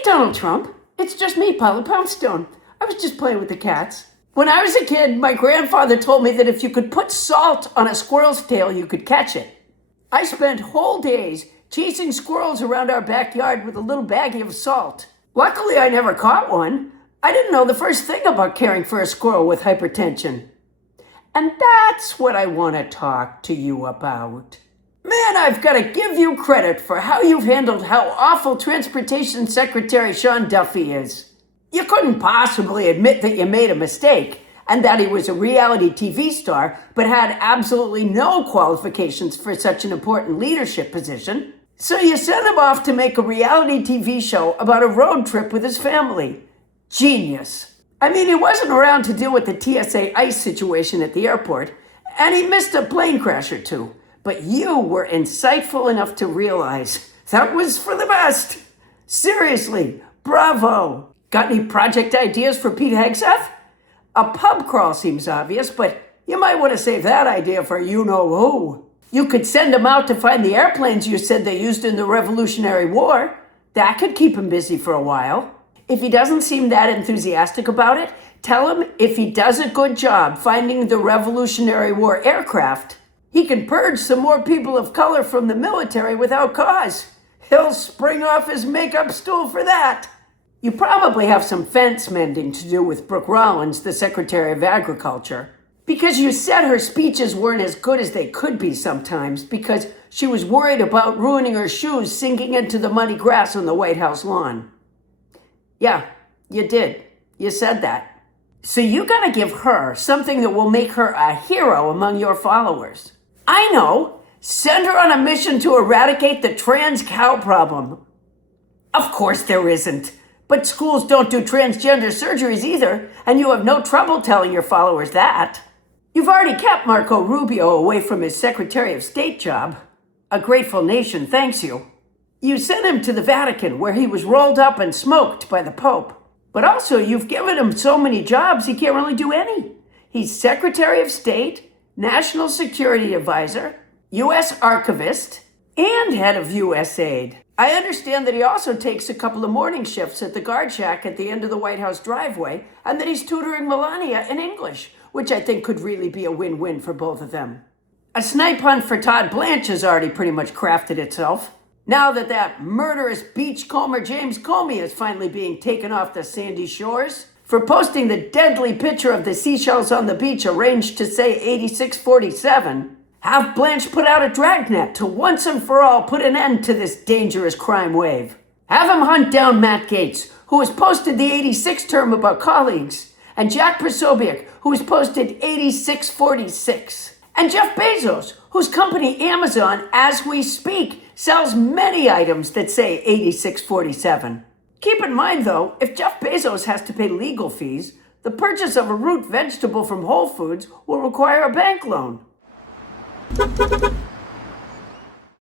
Hey, Donald Trump. It's just me, Paula Poundstone. I was just playing with the cats. When I was a kid, my grandfather told me that if you could put salt on a squirrel's tail, you could catch it. I spent whole days chasing squirrels around our backyard with a little baggie of salt. Luckily, I never caught one. I didn't know the first thing about caring for a squirrel with hypertension. And that's what I want to talk to you about. Man, I've got to give you credit for how you've handled how awful Transportation Secretary Sean Duffy is. You couldn't possibly admit that you made a mistake and that he was a reality TV star, but had absolutely no qualifications for such an important leadership position. So you sent him off to make a reality TV show about a road trip with his family. Genius. I mean, he wasn't around to deal with the TSA ICE situation at the airport, and he missed a plane crash or two. But you were insightful enough to realize that was for the best. Seriously, bravo. Got any project ideas for Pete Hegseth? A pub crawl seems obvious, but you might want to save that idea for you-know-who. You could send him out to find the airplanes you said they used in the Revolutionary War. That could keep him busy for a while. If he doesn't seem that enthusiastic about it, tell him if he does a good job finding the Revolutionary War aircraft, he can purge some more people of color from the military without cause. He'll spring off his makeup stool for that. You probably have some fence mending to do with Brooke Rollins, the Secretary of Agriculture, because you said her speeches weren't as good as they could be sometimes because she was worried about ruining her shoes sinking into the muddy grass on the White House lawn. Yeah, you did. You said that. So you gotta give her something that will make her a hero among your followers. I know. Send her on a mission to eradicate the trans cow problem. Of course there isn't. But schools don't do transgender surgeries either, and you have no trouble telling your followers that. You've already kept Marco Rubio away from his Secretary of State job. A grateful nation thanks you. You sent him to the Vatican, where he was rolled up and smoked by the Pope. But also, you've given him so many jobs, he can't really do any. He's Secretary of State, National Security Advisor, U.S. Archivist, and head of USAID. I understand that he also takes a couple of morning shifts at the guard shack at the end of the White House driveway, and that he's tutoring Melania in English, which I think could really be a win-win for both of them. A snipe hunt for Todd Blanche has already pretty much crafted itself. Now that murderous beachcomber James Comey is finally being taken off the sandy shores for posting the deadly picture of the seashells on the beach arranged to say 8647, have Blanche put out a dragnet to once and for all put an end to this dangerous crime wave. Have him hunt down Matt Gaetz, who has posted the 86 term about colleagues, and Jack Posobiec, who has posted 8646, and Jeff Bezos, whose company Amazon, as we speak, sells many items that say 8647. Keep in mind, though, if Jeff Bezos has to pay legal fees, the purchase of a root vegetable from Whole Foods will require a bank loan.